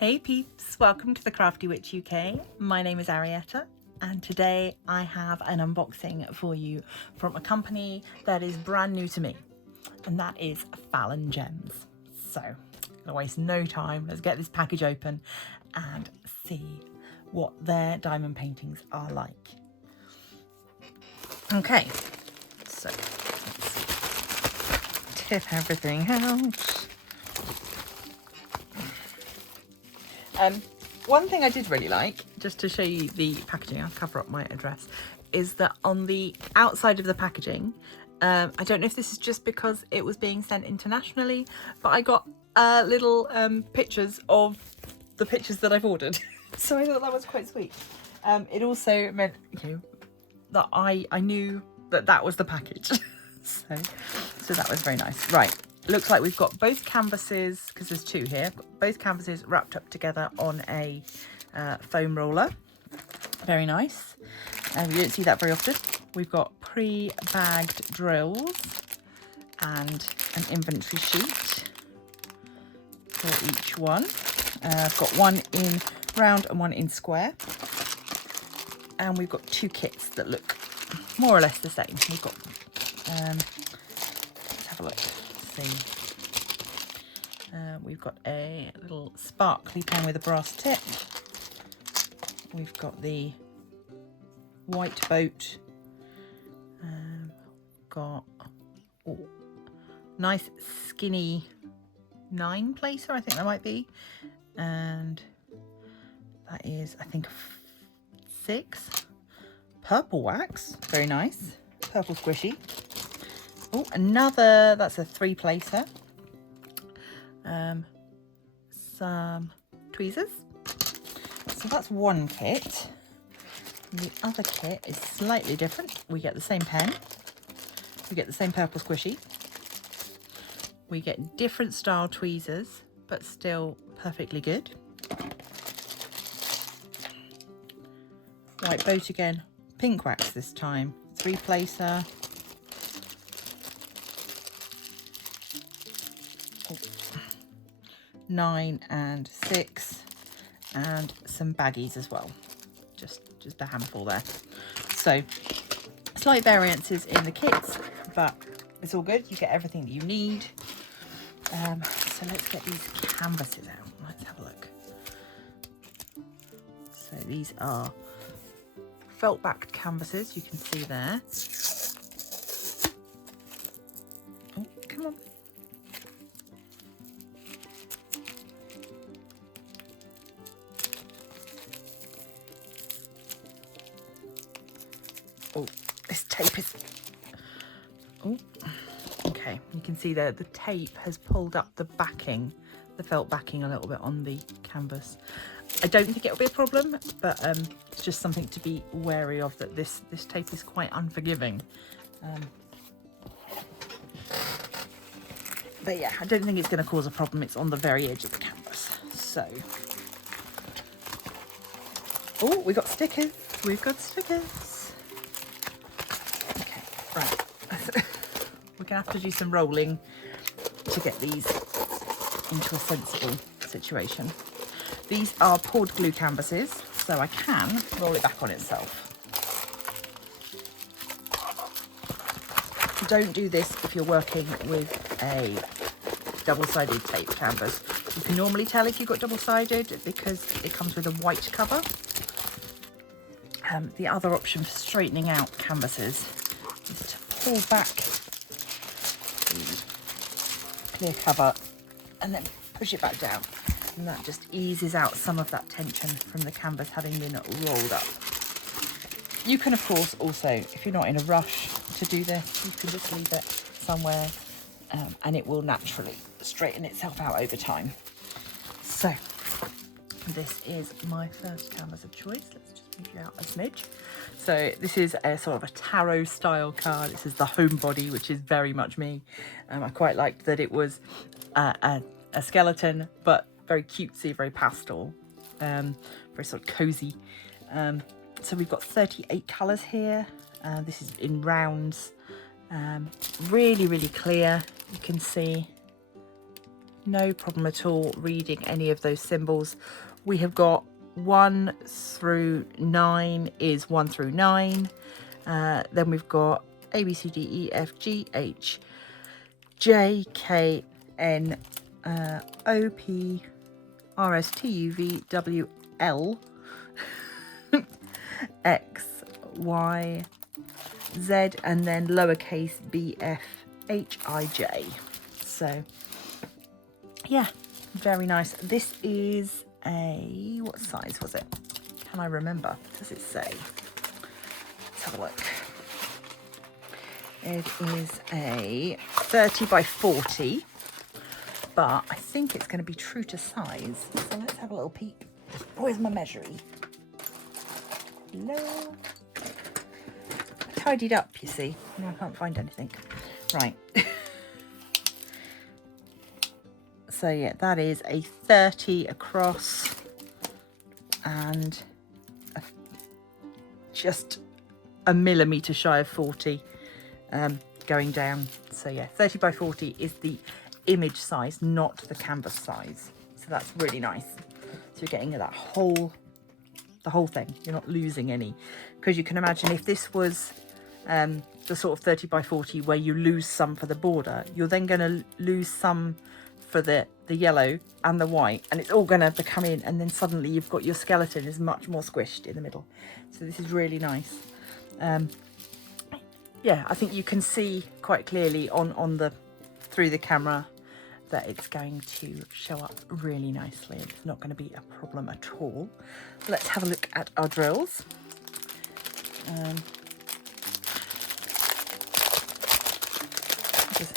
Hey peeps, welcome to the Crafty Witch UK. My name is Arietta and today I have an unboxing for you from a company that is brand new to me, and that is Fallon Gems. So, gonna waste no time, let's get this package open and see what their diamond paintings are like. Okay, so let's tip everything out. One thing I did really like, just to show you the packaging, I'll cover up my address, is that on the outside of the packaging, I don't know if this is just because it was being sent internationally, but I got little pictures of the pictures that I've ordered. So I thought that was quite sweet. It also meant, that I knew that that was the package. so that was very nice. Right. Looks like we've got both canvases, because there's two here, both canvases wrapped up together on a foam roller. Very nice. And you don't see that very often. We've got pre-bagged drills and an inventory sheet for each one. I've got one in round and one in square. And we've got two kits that look more or less the same. We've got, let's have a look. We've got a little sparkly pen with a brass tip. We've got the white boat. Got nice skinny 9 placer, I think that might be, and that is, I think, 6. Purple wax, very nice. Purple squishy. Oh, another, that's a 3 placer. Some tweezers. So that's one kit. The other kit is slightly different. We get the same pen. We get the same purple squishy. We get different style tweezers, but still perfectly good. White boat again. Pink wax this time. 3 placer. 9 and 6, and some baggies as well, just a handful there. So slight variances in the kits, but it's all good. You get everything that you need. So let's get these canvases out. Let's have a look. So these are felt backed canvases, you can see there. Oh, come on. Oh, this tape is, oh, okay, you can see there the tape has pulled up the backing, the felt backing a little bit on the canvas. I don't think it'll be a problem, but it's just something to be wary of, that this tape is quite unforgiving. But yeah, I don't think it's going to cause a problem. It's on the very edge of the canvas. So, oh, we got stickers. We've got stickers. Okay, right. We're going to have to do some rolling to get these into a sensible situation. These are poured glue canvases, so I can roll it back on itself. Don't do this if you're working with a double-sided tape canvas. You can normally tell if you've got double-sided because it comes with a white cover. The other option for straightening out canvases is to pull back the clear cover and then push it back down. And that just eases out some of that tension from the canvas having been rolled up. You can, of course, also, if you're not in a rush to do this, you can just leave it somewhere and it will naturally straighten itself out over time. So, this is my first canvas of choice. Let's just move you out a smidge. So this is a sort of a tarot style card. This is the Homebody, which is very much me. I quite liked that it was a skeleton, but very cutesy, very pastel, very sort of cozy. So we've got 38 colours here. This is in rounds. Really, really clear. You can see no problem at all reading any of those symbols. We have got 1 through 9 is 1 through 9. Then we've got A, B, C, D, E, F, G, H, J, K, N, O, P, R, S, T, U, V, W, L, X, Y, Z, and then lowercase b, f, h, I, j. So yeah, very nice. This is a, what size was it? Can I remember? Does it say? Let's have a look. It is a 30 by 40, but I think it's going to be true to size. So let's have a little peek. Where's my measuring? Hello. I tidied up, you see. No, I can't find anything. Right. So yeah, that is a 30 across and just a millimetre shy of 40 going down. So yeah, 30 by 40 is the image size, not the canvas size. So that's really nice. So you're getting that the whole thing. You're not losing any, because you can imagine if this was the sort of 30 by 40 where you lose some for the border, you're then going to lose some for the yellow and the white, and it's all going to come in, and then suddenly you've got your skeleton is much more squished in the middle. So this is really nice. Yeah, I think you can see quite clearly on the through the camera that it's going to show up really nicely. It's not going to be a problem at all. Let's have a look at our drills.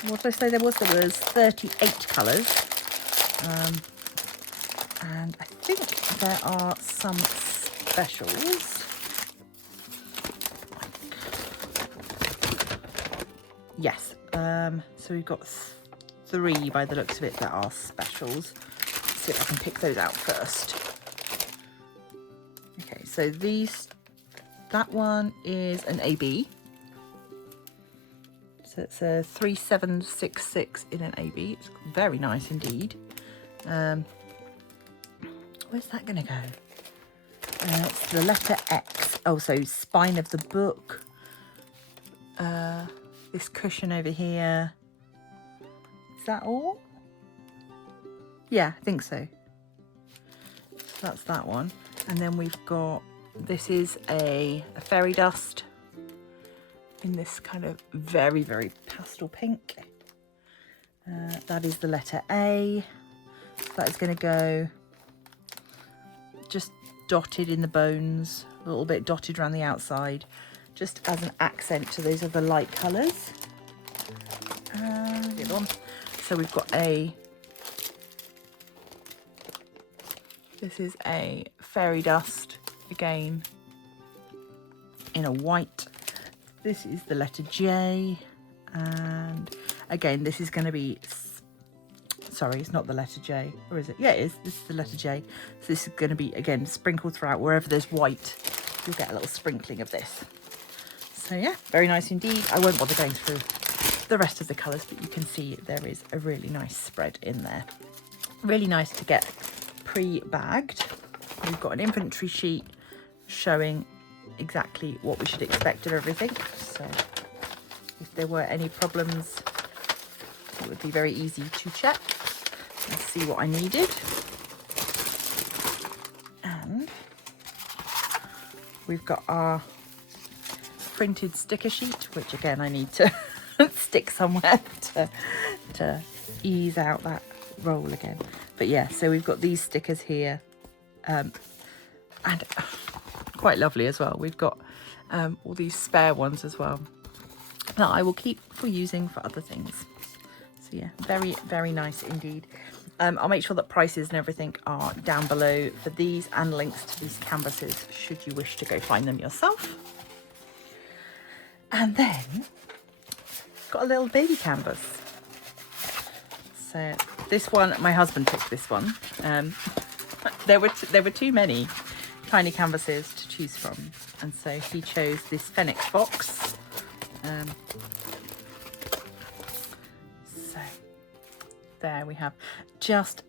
What did I say there was? There was 38 colours. And I think there are some specials. Yes. So we've got 3 by the looks of it that are specials. Let's see if I can pick those out first. Okay, so that one is an AB. So it's a 3766 in an AB. It's very nice indeed. Where's that going to go? It's the letter X. Oh, so spine of the book. This cushion over here. Is that all? Yeah, I think so. So that's that one. And then we've got, this is a fairy dust in this kind of very, very pastel pink. That is the letter A. That is going to go just dotted in the bones, a little bit dotted around the outside, just as an accent to those other light colours. The other one. So we've got this is a fairy dust, again, in a white. This is the letter J, and again, this is going to be, sorry, it's not the letter J, or is it? Yeah, it is. This is the letter J. So this is going to be, again, sprinkled throughout. Wherever there's white, you'll get a little sprinkling of this. So yeah, very nice indeed. I won't bother going through the rest of the colours, but you can see there is a really nice spread in there. Really nice to get pre-bagged. We've got an inventory sheet showing exactly what we should expect of everything. So if there were any problems, it would be very easy to check and see what I needed. And we've got our printed sticker sheet, which again I need to stick somewhere to ease out that roll again. But yeah, so we've got these stickers here, and quite lovely as well. We've got all these spare ones as well that I will keep for using for other things. So yeah, very, very nice indeed. I'll make sure that prices and everything are down below for these, and links to these canvases should you wish to go find them yourself. And then got a little baby canvas. So this one, my husband picked this one. There were too many tiny canvases to choose from, and so he chose this Fennec Fox. So there we have just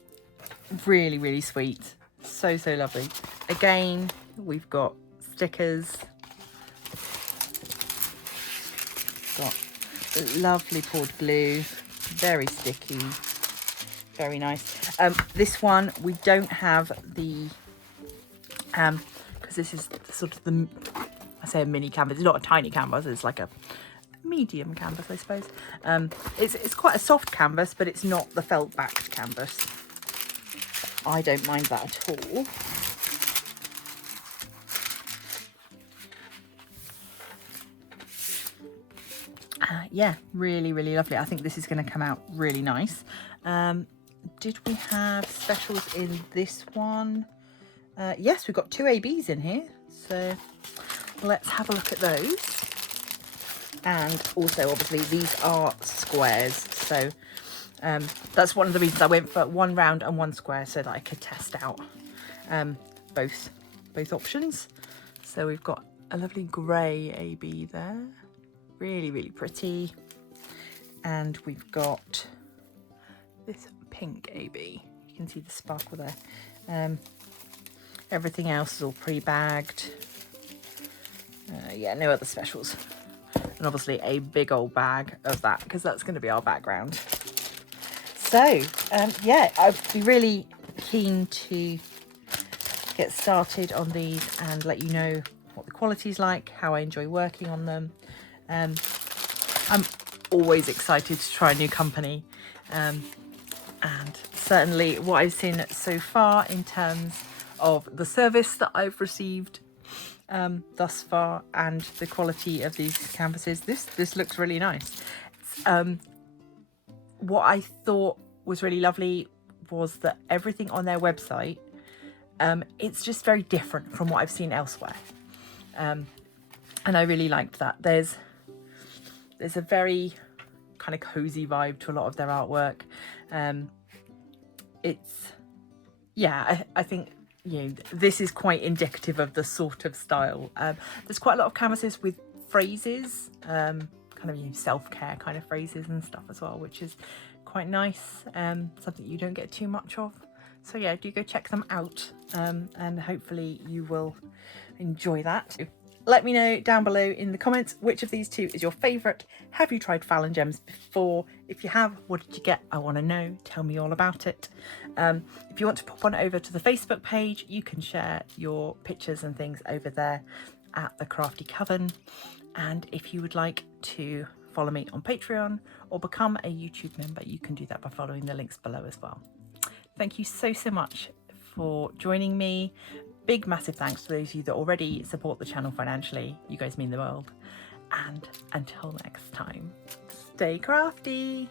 really, really sweet. So, so lovely. Again, we've got stickers. Got lovely poured glue, very sticky, very nice. This one we don't have the because this is sort of the, I say a mini canvas, it's not a tiny canvas, it's like a medium canvas, I suppose. It's quite a soft canvas, but it's not the felt backed canvas. I don't mind that at all. Yeah, really, really lovely. I think this is going to come out really nice. Did we have specials in this one? Yes, we've got 2 ABs in here. So let's have a look at those. And also, obviously, these are squares. So that's one of the reasons I went for 1 round and 1 square, so that I could test out both options. So we've got a lovely grey AB there. Really, really pretty. And we've got this pink AB. You can see the sparkle there. Everything else is all pre-bagged. Yeah, no other specials. And obviously a big old bag of that, because that's going to be our background. So, yeah, I'd be really keen to get started on these and let you know what the quality's like, how I enjoy working on them. I'm always excited to try a new company, and certainly what I've seen so far in terms of the service that I've received thus far and the quality of these canvases, this looks really nice. What I thought was really lovely was that everything on their website, it's just very different from what I've seen elsewhere, and I really liked that. There's a very kind of cozy vibe to a lot of their artwork. It's, yeah, I think, you know, this is quite indicative of the sort of style. There's quite a lot of canvases with phrases, kind of, you know, self-care kind of phrases and stuff as well, which is quite nice, something you don't get too much of. So yeah, do go check them out, and hopefully you will enjoy that. Let me know down below in the comments which of these 2 is your favourite. Have you tried Fallon Gems before? If you have, what did you get? I want to know. Tell me all about it. If you want to pop on over to the Facebook page, you can share your pictures and things over there at the Crafty Coven. And if you would like to follow me on Patreon or become a YouTube member, you can do that by following the links below as well. Thank you so much for joining me. Big massive thanks to those of you that already support the channel financially. You guys mean the world. And until next time, stay crafty.